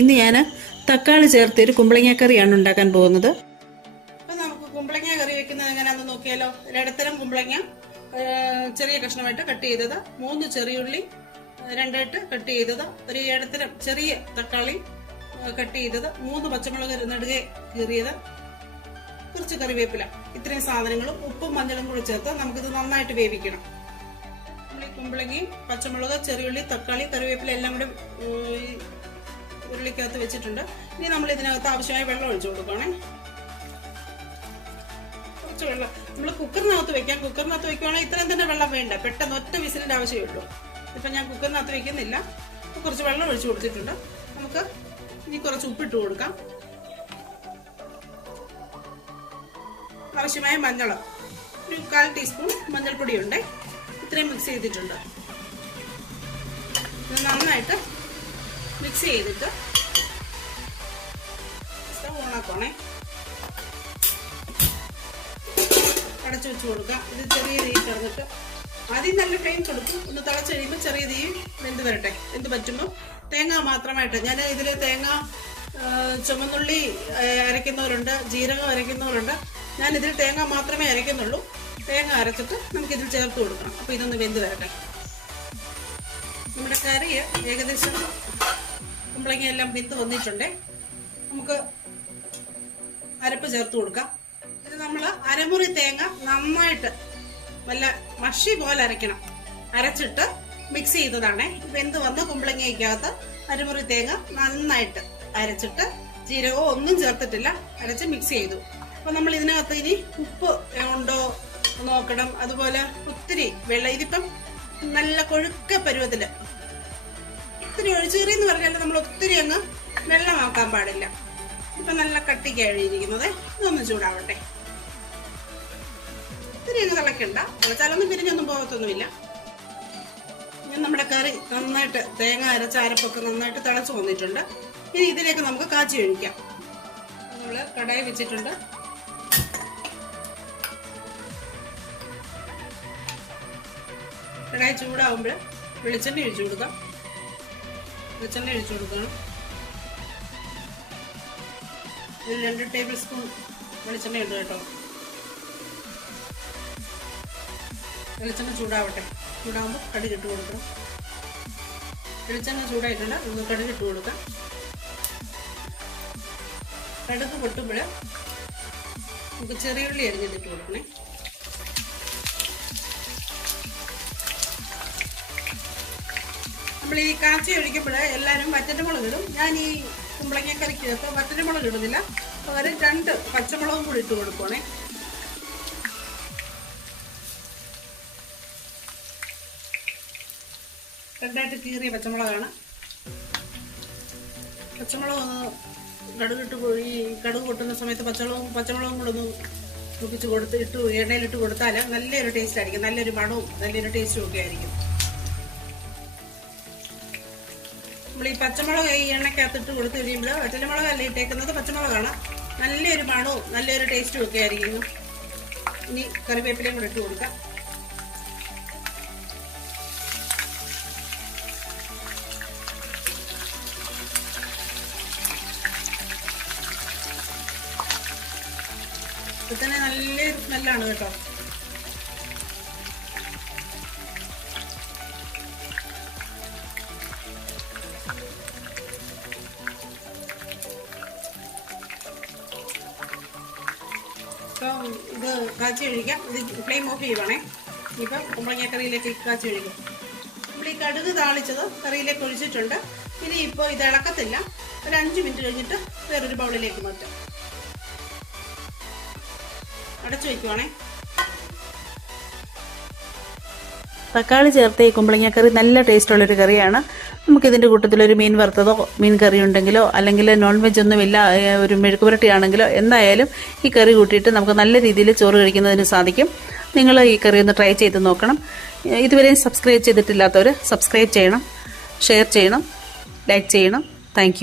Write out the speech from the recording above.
ഇന്ന് ഞാൻ തക്കാളി ചേർത്ത് ഒരു കുമ്പളങ്ങ കറിയാണ് ഉണ്ടാക്കാൻ പോകുന്നത്. അപ്പൊ നമുക്ക് കുമ്പളങ്ങ കറി വെക്കുന്നത് എങ്ങനെയാണെന്ന് നോക്കിയാലോ. ഇടത്തരം കുമ്പളങ്ങ ചെറിയ കഷ്ണമായിട്ട് കട്ട് ചെയ്തത്, 3 ചെറിയുള്ളി രണ്ടായിട്ട് കട്ട് ചെയ്തത്, ഒരു ഇടത്തരം ചെറിയ തക്കാളി കട്ട് ചെയ്തത്, 3 പച്ചമുളക് നെടുകെ കീറിയത്, കുറച്ച് കറിവേപ്പില, ഇത്രയും സാധനങ്ങളും ഉപ്പും മഞ്ഞളും കൂടി ചേർത്ത് നമുക്കിത് നന്നായിട്ട് വേവിക്കണം. കുമ്പളങ്ങയും പച്ചമുളക്, ചെറിയുള്ളി, തക്കാളി, കറിവേപ്പില എല്ലാം കൂടി ഉരുളിക്കകത്ത് വെച്ചിട്ടുണ്ട്. ഇനി നമ്മൾ ഇതിനകത്ത് ആവശ്യമായ വെള്ളം ഒഴിച്ചു കൊടുക്കണേ. കുറച്ച് വെള്ളം നമ്മൾ കുക്കറിനകത്ത് വെക്കാം. കുക്കറിനകത്ത് വെക്കുവാണെങ്കിൽ ഇത്രയും തന്നെ വെള്ളം വേണ്ട, പെട്ടെന്ന് ഒറ്റ വിസിലിന്റെ ആവശ്യമേ ഉള്ളൂ. ഇപ്പൊ ഞാൻ കുക്കറിനകത്ത് വെക്കുന്നില്ല, കുറച്ച് വെള്ളം ഒഴിച്ചു കൊടുത്തിട്ടുണ്ട്. നമുക്ക് ഇനി കുറച്ച് ഉപ്പിട്ട് കൊടുക്കാം. ആവശ്യമായ മഞ്ഞൾ, ഒരു 1/4 ടീസ്പൂൺ മഞ്ഞൾപ്പൊടി ഉണ്ട്. ഇത്രയും മിക്സ് ചെയ്തിട്ടുണ്ട്. നന്നായിട്ട് മിക്സ് ചെയ്തിട്ട് സ്റ്റവ് ഓണാക്കണേ. അടച്ചു വെച്ച് കൊടുക്കാം. ഇത് ചെറിയ തീ കിടന്നിട്ട് ആദ്യം നല്ല ഫ്ലെയിം കൊടുക്കും. ഒന്ന് തിളച്ച് കഴിയുമ്പോൾ ചെറിയ തീ വെന്ത് വരട്ടെ. എന്ത് പറ്റുമ്പോൾ തേങ്ങ മാത്രമായിട്ട്, ഞാൻ ഇതിൽ തേങ്ങ ചുമന്നുള്ളി അരയ്ക്കുന്നവരുണ്ട്, ജീരകം അരയ്ക്കുന്നവരുണ്ട്. ഞാനിതിൽ തേങ്ങ മാത്രമേ അരയ്ക്കുന്നുള്ളൂ. തേങ്ങ അരച്ചിട്ട് നമുക്കിതിൽ ചേർത്ത് കൊടുക്കണം. അപ്പോൾ ഇതൊന്ന് വെന്ത് വരട്ടെ. നമ്മുടെ കറി ഏകദേശം കുമ്പളങ്ങ എല്ലാം വെന്ത് വന്നിട്ടുണ്ട്. നമുക്ക് അരപ്പ് ചേർത്ത് കൊടുക്കാം. ഇത് നമ്മൾ അരമുറി തേങ്ങ നന്നായിട്ട് വല്ല മഷി പോലെ അരയ്ക്കണം. അരച്ചിട്ട് മിക്സ് ചെയ്തതാണ്. വെന്ത് വന്ന് കുമ്പളങ്ങയ്ക്കകത്ത് അരമുറി തേങ്ങ നന്നായിട്ട് അരച്ചിട്ട് ജീരകവും ഒന്നും ചേർത്തിട്ടില്ല, അരച്ച് മിക്സ് ചെയ്തു. അപ്പൊ നമ്മൾ ഇതിനകത്ത് ഇനി ഉപ്പ് ഉണ്ടോ നോക്കണം. അതുപോലെ ഒത്തിരി വെള്ളം, ഇതിപ്പം നല്ല കൊഴുക്ക പരുവത്തില് ഒത്തിരി ഒഴിച്ചേറിയെന്ന് പറഞ്ഞാൽ നമ്മൾ ഒത്തിരി അങ്ങ് വെള്ളമാക്കാൻ പാടില്ല. ഇപ്പൊ നല്ല കട്ടിക്കാണ് ഇരിക്കുന്നത്. ഇതൊന്ന് ചൂടാവട്ടെ. ഒത്തിരി അങ്ങ് തിളക്കണ്ട, തിളച്ചാലൊന്നും പിരിഞ്ഞൊന്നും പോകത്തൊന്നുമില്ല. ഞാൻ നമ്മുടെ കറി നന്നായിട്ട് തേങ്ങ അരച്ച അരപ്പൊക്കെ നന്നായിട്ട് തിളച്ചു വന്നിട്ടുണ്ട്. ഇനി ഇതിലേക്ക് നമുക്ക് കാച്ചി ഒഴിക്കാം. നമ്മൾ കടായി വെച്ചിട്ടുണ്ട്. കടായി ചൂടാവുമ്പോൾ വെളിച്ചെണ്ണ ഒഴിച്ചു കൊടുക്കാം. വെളിച്ചെണ്ണ ഒഴിച്ചു കൊടുക്കണം. ഒരു 2 ടേബിൾ സ്പൂൺ വെളിച്ചെണ്ണ ഉണ്ട് കേട്ടോ. വെളിച്ചെണ്ണ ചൂടാവട്ടെ. ചൂടാകുമ്പോൾ കടുകിട്ട് കൊടുക്കണം. വെളിച്ചെണ്ണ ചൂടായിട്ടുണ്ട്, നമുക്ക് കടുകിട്ട് കൊടുക്കാം. കടുക് പൊട്ടുമ്പോൾ നമുക്ക് ചെറിയുള്ളി അരിഞ്ഞിട്ട് കൊടുക്കണേ. നമ്മൾ ഈ കാച്ചി ഒഴിക്കുമ്പോൾ എല്ലാവരും വറ്റൽമുളക് ഇടും. ഞാൻ ഈ കുമ്പളങ്ങ കറിക്കകത്ത് വറ്റൽമുളക് ഇടുന്നില്ല, പകരം 2 പച്ചമുളകും കൂടി ഇട്ട് കൊടുക്കണേ. രണ്ടായിട്ട് കീറിയ പച്ചമുളകാണ്. പച്ചമുളക് കടുകിട്ട് ഈ കടുക് പൊട്ടുന്ന സമയത്ത് പച്ചമുളകും കൂടെ ഒന്ന് മുപ്പിച്ച് കൊടുത്ത് എണ്ണയിലിട്ട് കൊടുത്താൽ നല്ലൊരു ടേസ്റ്റ് ആയിരിക്കും. നല്ലൊരു മണവും നല്ലൊരു ടേസ്റ്റും ഒക്കെ ആയിരിക്കും. നമ്മൾ ഈ പച്ചമുളക് ഈ എണ്ണക്കകത്തിട്ട് കൊടുത്ത് കഴിയുമ്പോൾ വറ്റൽമുളകല്ല ഇട്ടേക്കുന്നത്, പച്ചമുളകാണ്. നല്ലൊരു മണവും നല്ലൊരു ടേസ്റ്റും ഒക്കെ ആയിരിക്കുന്നു. ഇനി കറിവേപ്പിലയും കൂടെ ഇട്ട് കൊടുക്കാം. ഇപ്പൊ തന്നെ നല്ലൊരു സ്മെല്ലാണ് കേട്ടോ. ഇത് കാച്ചി ഒഴിക്കാം. ഇത് ഫ്ലെയിം ഓഫ് ചെയ്യുവാണേ. ഇപ്പം കുമ്പളങ്ങ കറിയിലേക്ക് കാച്ചി ഒഴിക്കും. നമ്മൾ ഈ കടുക് താളിച്ചത് കറിയിലേക്ക് ഒഴിച്ചിട്ടുണ്ട്. ഇനി ഇപ്പോൾ ഇത് ഇളക്കത്തില്ല. ഒരു 5 മിനിറ്റ് കഴിഞ്ഞിട്ട് വേറൊരു ബൗളിലേക്ക് മാറ്റാം. അടച്ചു വയ്ക്കുവാണേ. തക്കാളി ചേർത്ത ഈ കുമ്പളങ്ങ കറി നല്ല ടേസ്റ്റുള്ളൊരു കറിയാണ്. നമുക്കിതിൻ്റെ കൂട്ടത്തിലൊരു മീൻ വറുത്തതോ മീൻ കറി ഉണ്ടെങ്കിലോ, അല്ലെങ്കിൽ നോൺ വെജ് ഒന്നുമില്ല ഒരു മെഴുക്ക് പുരട്ടി ആണെങ്കിലോ, എന്തായാലും ഈ കറി കൂട്ടിയിട്ട് നമുക്ക് നല്ല രീതിയിൽ ചോറ് കഴിക്കുന്നതിന് സാധിക്കും. നിങ്ങൾ ഈ കറി ഒന്ന് ട്രൈ ചെയ്ത് നോക്കണം. ഇതുവരെയും സബ്സ്ക്രൈബ് ചെയ്തിട്ടില്ലാത്തവർ സബ്സ്ക്രൈബ് ചെയ്യണം, ഷെയർ ചെയ്യണം, ലൈക്ക് ചെയ്യണം. Thank you.